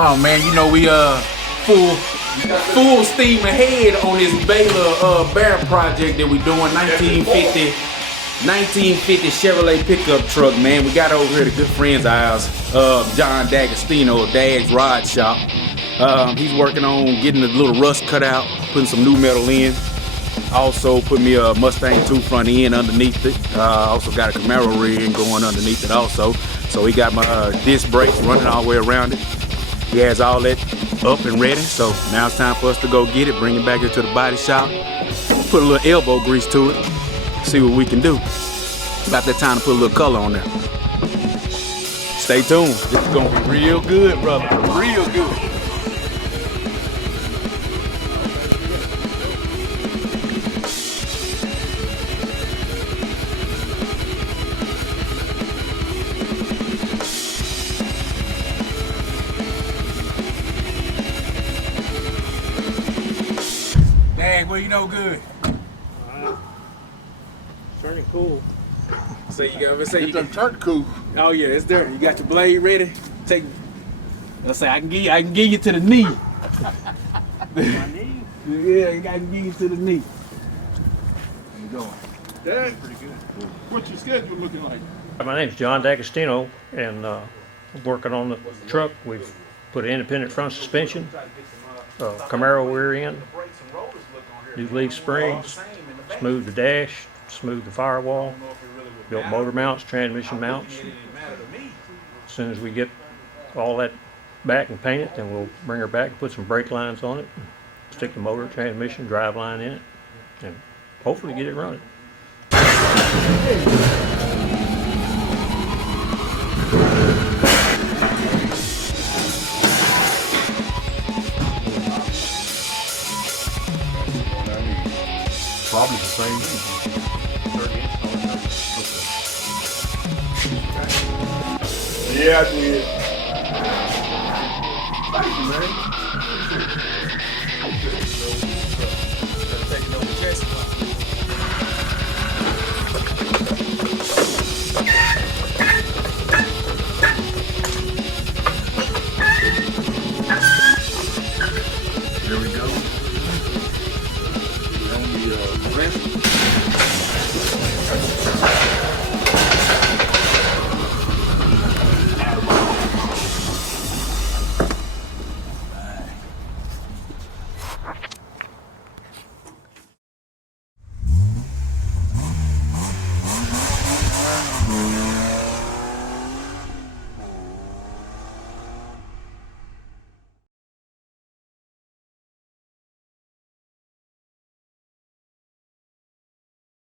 Oh man, you know we full steam ahead on this Baylor Bear project that we doing. 1950 Chevrolet pickup truck, man. We got over here the good friends of ours, John D'Agostino of Dag's Rod Shop. He's working on getting the little rust cut out, putting some new metal in. Also put me a Mustang 2 front end underneath it. Also got a Camaro rear end going underneath it also. So he got my disc brakes running all the way around it. He has all that up and ready. So now it's time for us to go get it, bring it back into the body shop, put a little elbow grease to it, see what we can do. About that time to put a little color on there. Stay tuned. This is gonna be real good, brother. Real good. Well, you know good. Turning cool. So you got to say you done turned cool. Oh yeah, it's there. You got your blade ready. Take. Let's say I can give you to the knee. My knee? Yeah, I can give you to the knee. How you going? Dad, pretty good. What's your schedule looking like? My name's John D'Agostino, and I'm working on the truck. We've put an independent front suspension, Camaro rear end, new leaf springs, smoothed the dash, smoothed the firewall, built motor mounts, transmission mounts. As soon as we get all that back and paint it, then we'll bring her back and put some brake lines on it, stick the motor, transmission, drive line in it, and hopefully get it running. Probably the same thing. Yeah, I did. Thank you, man.